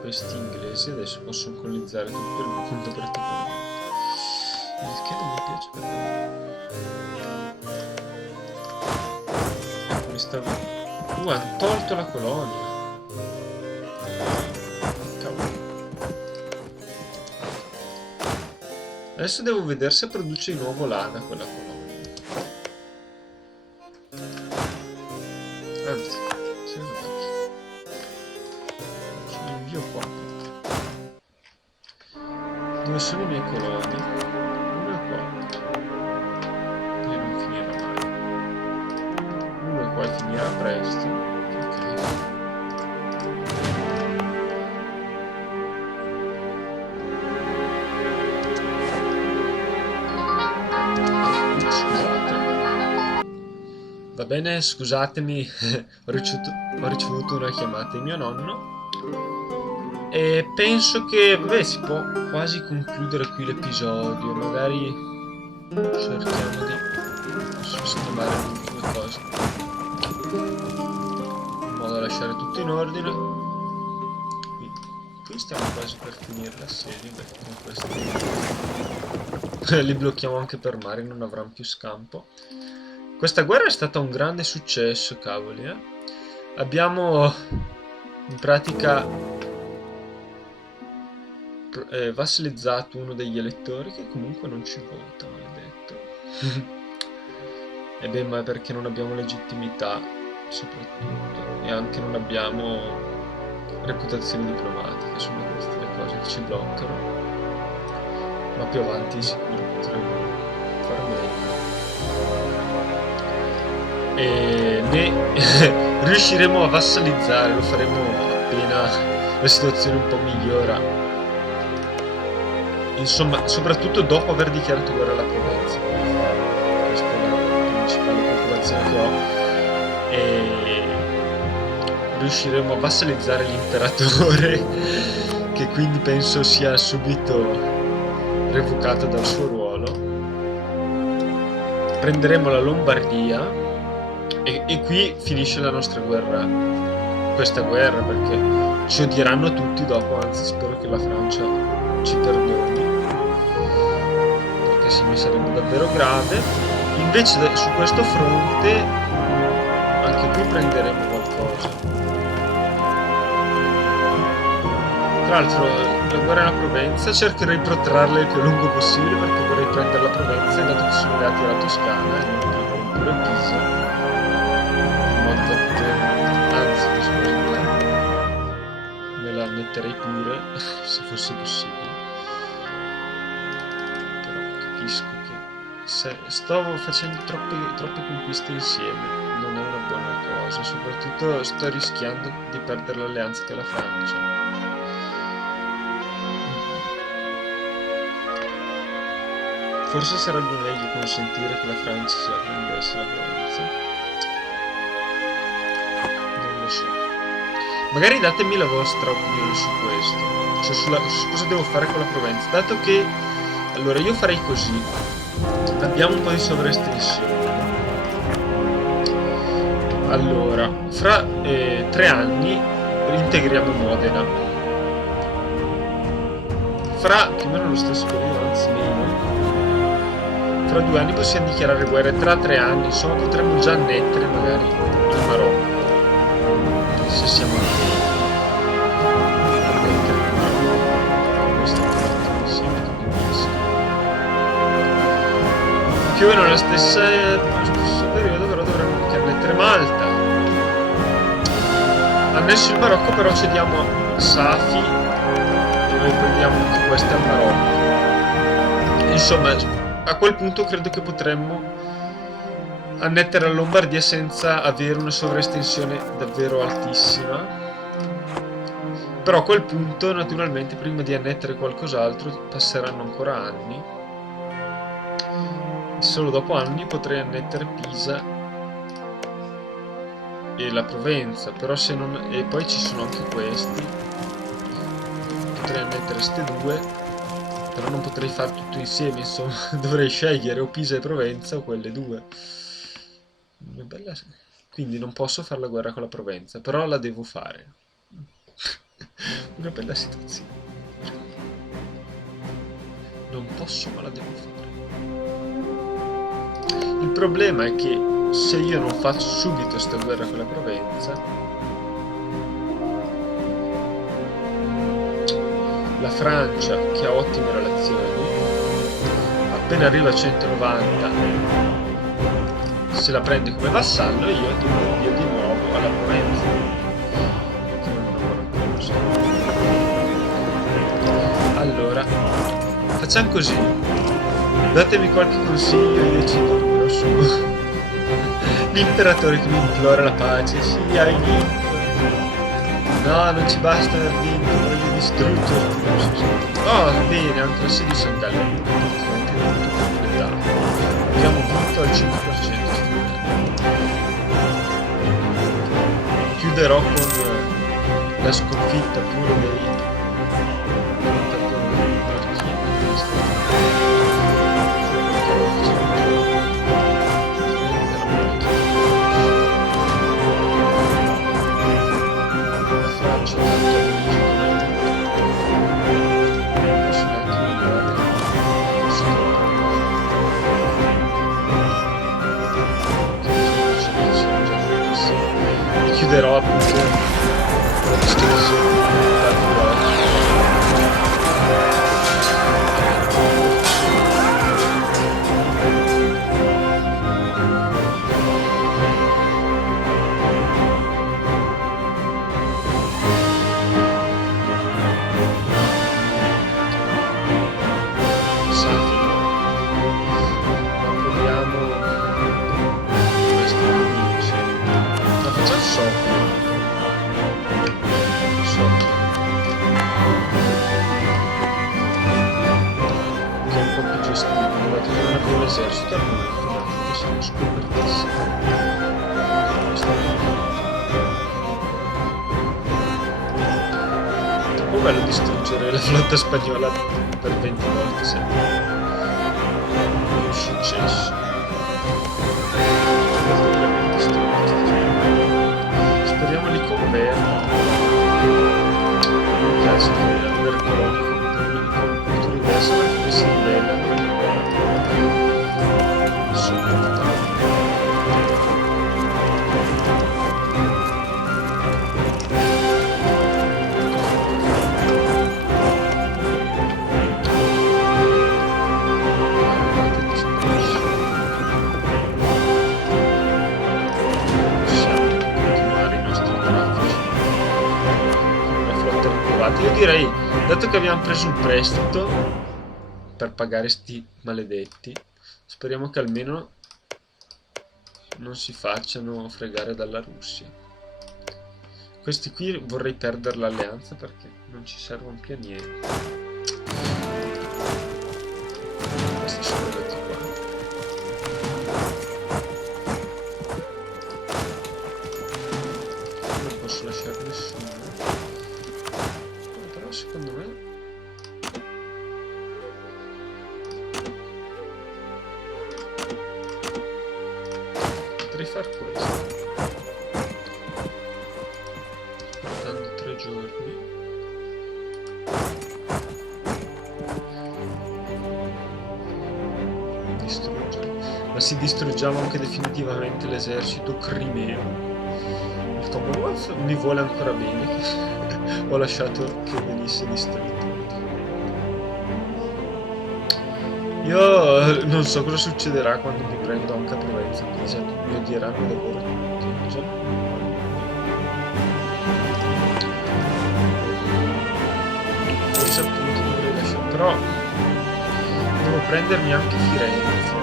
Questi inglesi adesso possono colonizzare tutto il mondo praticamente. Il che non mi piace per me. Ecco, mi stavo Hanno tolto la colonia. Cavolo. Adesso devo vedere se produce di nuovo lana quella colonia. Anzi, se lo faccio. Sono invio qua. Dove sono i miei coloni? Uno è qua. E non finirà mai. Uno è qua e finirà presto. Ok. Va bene, scusatemi, ho ricevuto una chiamata di mio nonno e penso che, vabbè, si può quasi concludere qui l'episodio, magari cerchiamo di sistemare le ultime cose in modo da lasciare tutto in ordine. Qui stiamo quasi per finire la serie, perché con questi li blocchiamo anche per mare, non avranno più scampo. Questa guerra è stata un grande successo, cavoli, eh? Abbiamo in pratica vassalizzato uno degli elettori che comunque non ci vota, maledetto. E beh, ma perché non abbiamo legittimità, soprattutto, e anche non abbiamo reputazione diplomatica, sono queste le cose che ci bloccano. Ma più avanti di sicuro potremo fare meglio. E ne riusciremo a vassalizzare, lo faremo appena la situazione un po' migliora, insomma, soprattutto dopo aver dichiarato guerra alla Provenza. Questa è la principale preoccupazione che ho, e riusciremo a vassalizzare l'imperatore, che quindi penso sia subito revocato dal suo ruolo. Prenderemo la Lombardia e qui finisce la nostra guerra, questa guerra, perché ci odieranno tutti dopo, anzi spero che la Francia ci perdoni, perché sennò sarebbe davvero grave. Invece su questo fronte anche qui prenderemo qualcosa. Tra l'altro la guerra alla Provenza cercherò di protrarla il più a lungo possibile, perché vorrei prendere la Provenza, dato che sono legati alla Toscana e non pure Pisa. Anzi, me la metterei pure se fosse possibile, però capisco che se sto facendo troppe conquiste insieme non è una buona cosa, soprattutto sto rischiando di perdere l'alleanza con la Francia. Forse sarebbe meglio consentire che la Francia si arrendesse la Provenza. Magari datemi la vostra opinione su questo, cioè su cosa devo fare con la Provenza, dato che, allora, io farei così: abbiamo un po' di sovraestensione, allora fra 3 anni integriamo Modena, fra più o meno lo stesso periodo, anzi meno, fra 2 anni possiamo dichiarare guerra, tra 3 anni insomma potremmo già annettere magari il Marocco, se siamo più o meno nella stesso periodo, però dovremmo anche annettere Malta. Annesso il Marocco, però cediamo a Safi e prendiamo anche questa al Marocco. Insomma, a quel punto credo che potremmo annettere la Lombardia senza avere una sovraestensione davvero altissima. Però a quel punto, naturalmente, prima di annettere qualcos'altro passeranno ancora anni. Solo dopo anni potrei annettere Pisa e la Provenza, però se non... e poi ci sono anche questi, potrei annettere queste due, però non potrei fare tutto insieme, insomma. Dovrei scegliere o Pisa e Provenza o quelle due. Una bella... quindi non posso fare la guerra con la Provenza, però la devo fare. Una bella situazione. Non posso, ma la devo fare. Il problema è che se io non faccio subito sta guerra con la Provenza, la Francia, che ha ottime relazioni, appena arriva a 190 se la prende come vassallo e io do via di nuovo alla Provenza, che non è una buona cosa. Allora facciamo così, datemi qualche consiglio, io ci dormirò su. L'imperatore che mi implora la pace. Sì, hai vinto. No, non ci basta aver vinto, voglio distruggerti. Oh, bene, anche l'assedio San Gallo. Abbiamo vinto al 5%. Chiuderò con la sconfitta pure dei chiuderò appunto la distruzione l'esercito che siamo scopertissimi. È troppo bello distruggere la flotta spagnola per 20 volte sempre. È un successo. Speriamo li converta. Mi piace avere colonie con culture diverse perché si ribellano. Io direi, dato che abbiamo preso un prestito per pagare sti maledetti, speriamo che almeno non si facciano fregare dalla Russia. Questi qui vorrei perdere l'alleanza perché non ci servono più a niente. Questi sono andati qua. Non posso lasciare nessuno. Secondo me potrei far questo aspettando 3 giorni. Distruggere, ma si distruggiamo anche definitivamente l'esercito crimeo. Il Commonwealth mi vuole ancora bene. Ho lasciato che venisse distrutto. Io non so cosa succederà quando mi prendo anche a Provenza, mi odieranno davvero tutti. Forse appunto dovrei lasciare, però devo prendermi anche Firenze.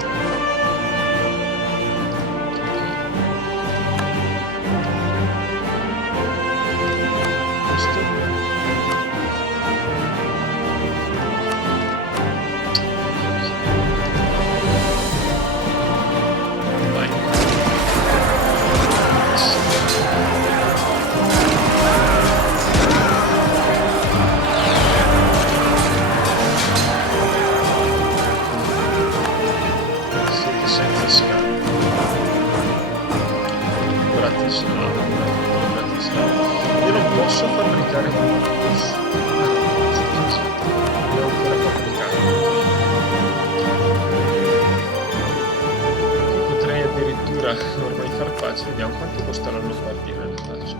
Io non posso fabbricare devo ancora fabbricare. Potrei addirittura ormai far pace. Vediamo quanto costa la Lombardia nelle pace.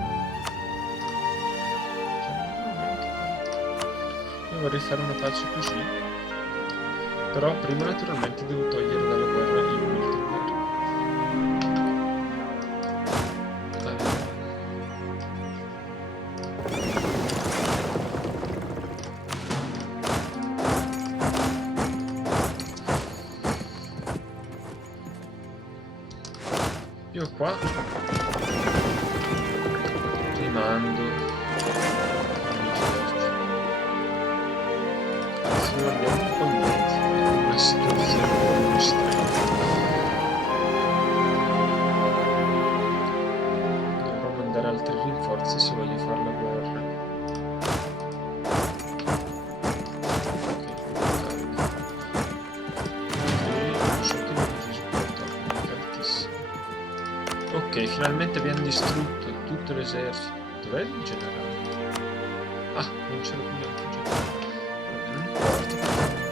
Io vorrei fare una pace così. Però prima naturalmente devo togliere dalla guerra il Wurtemberg. Io qua rimando se guardiamo un po' in mezzo una situazione un po' estrema. Dovrò mandare altri rinforzi se voglio fare la guerra. Ok, finalmente abbiamo distrutto tutto l'esercito. Dov'è il generale? Ah, non c'era più neanche il generale. Non importa.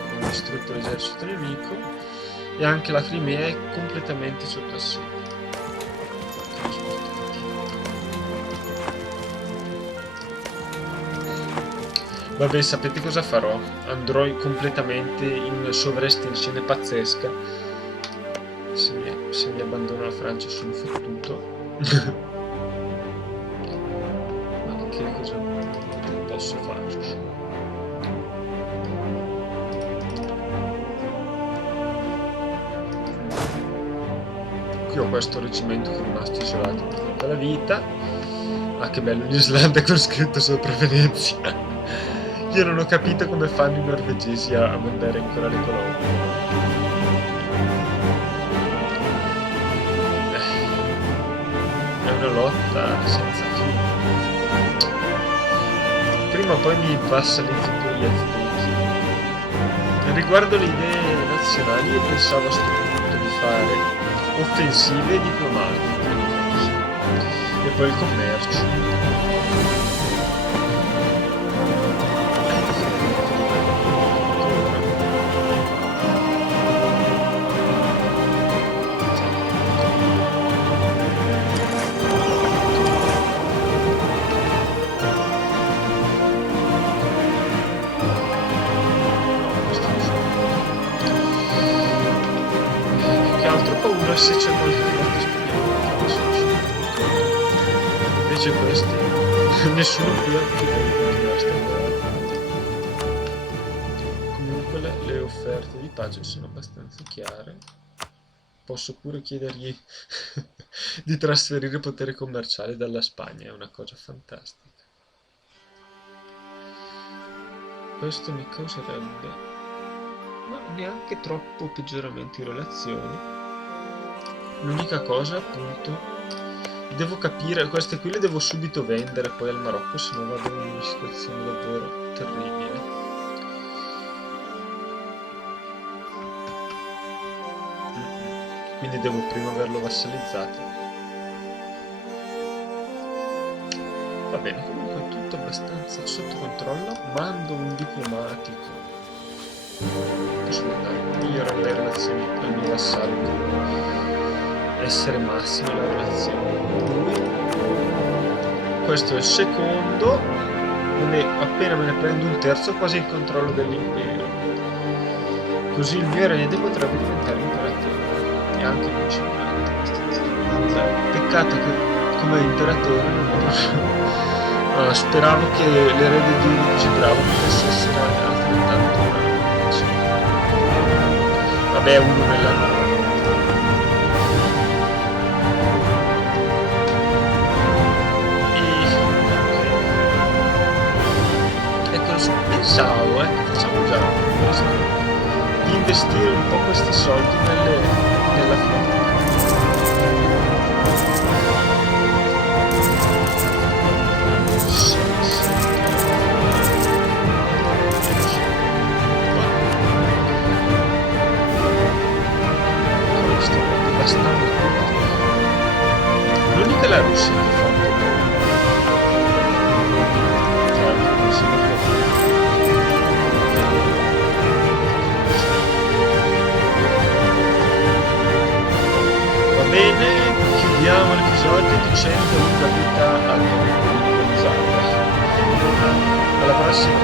Abbiamo distrutto l'esercito nemico e anche la Crimea è completamente sotto assedio. Vabbè, sapete cosa farò? Andrò completamente in sovraestensione pazzesca. Se mi abbandono la Francia sono fottuto. Ma che cosa posso fare? Qui ho questo reggimento che è rimasto isolato per tutta la vita. Ah, che bello l'Islanda con scritto sopra Venezia. Io non ho capito come fanno i norvegesi a mandare ancora le colonie. È una lotta senza fine. Prima o poi mi vassalizzo pure gli aztechi. Riguardo le idee nazionali io pensavo a questo punto di fare offensive diplomatiche e poi il commercio. Se c'è qualcuno che spiega invece questi nessuno più ha più continuare sta guerra. Comunque le offerte di pace sono abbastanza chiare. Posso pure chiedergli di trasferire potere commerciale dalla Spagna, è una cosa fantastica. Questo mi causerebbe ma neanche troppo peggioramento in relazioni. L'unica cosa, appunto, devo capire, queste qui le devo subito vendere poi al Marocco, se no vado in una situazione davvero terribile. Quindi devo prima averlo vassalizzato. Va bene, comunque è tutto abbastanza sotto controllo. Mando un diplomatico. Posso mandare migliorare le relazioni al mio vassallo. Essere massima la relazione con lui. Questo è il secondo. Appena me ne prendo un terzo quasi il controllo dell'impero, così il mio erede potrebbe diventare imperatore e anche principale. Peccato che come imperatore non è proprio... speravo che l'erede di Luigi Bravo potesse essere altrettanto bravo. Vabbè, uno nell'anno. Pensavo, facciamo già questo, di investire un po' questi soldi nella flotta. Questo è bastante. L'unica è la Russia che fa